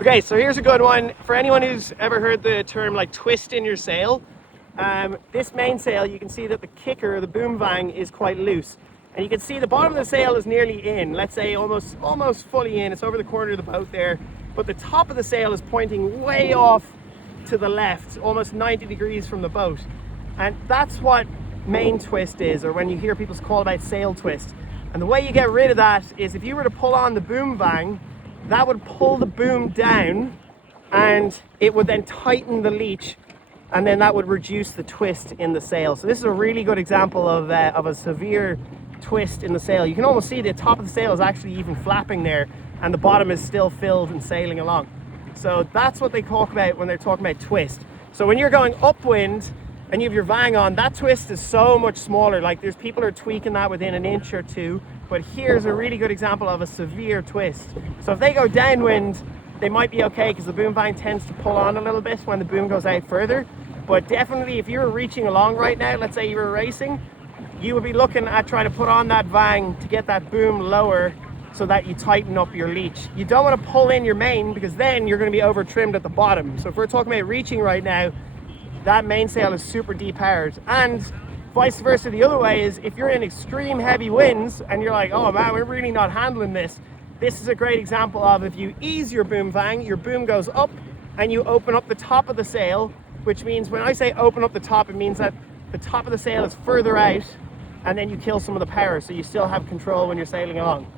Okay, so here's a good one for anyone who's ever heard the term like twist in your sail. This mainsail, you can see that the kicker, the boom vang, is quite loose. And you can see the bottom of the sail is nearly in, let's say almost fully in. It's over the corner of the boat there. But the top of the sail is pointing way off to the left, almost 90 degrees from the boat. And that's what main twist is, or when you hear people call about sail twist. And the way you get rid of that is if you were to pull on the boom vang, that would pull the boom down and it would then tighten the leech, and then that would reduce the twist in the sail. So this is a really good example of a severe twist in the sail. You can almost see the top of the sail is actually even flapping there and the bottom is still filled and sailing along. So that's what they talk about when they're talking about twist. So when you're going upwind and you have your vang on, that twist is so much smaller. Like there's people who are tweaking that within an inch or two, but here's a really good example of a severe twist. So if they go downwind, they might be okay because the boom vang tends to pull on a little bit when the boom goes out further. But definitely if you were reaching along right now, let's say you were racing, you would be looking at trying to put on that vang to get that boom lower so that you tighten up your leech. You don't want to pull in your main because then you're going to be over trimmed at the bottom. So if we're talking about reaching right now, that mainsail is super depowered. And vice versa, the other way is if you're in extreme heavy winds and you're like, oh man, we're really not handling this. This is a great example of if you ease your boom vang, your boom goes up and you open up the top of the sail, which means when I say open up the top, it means that the top of the sail is further out and then you kill some of the power so you still have control when you're sailing along.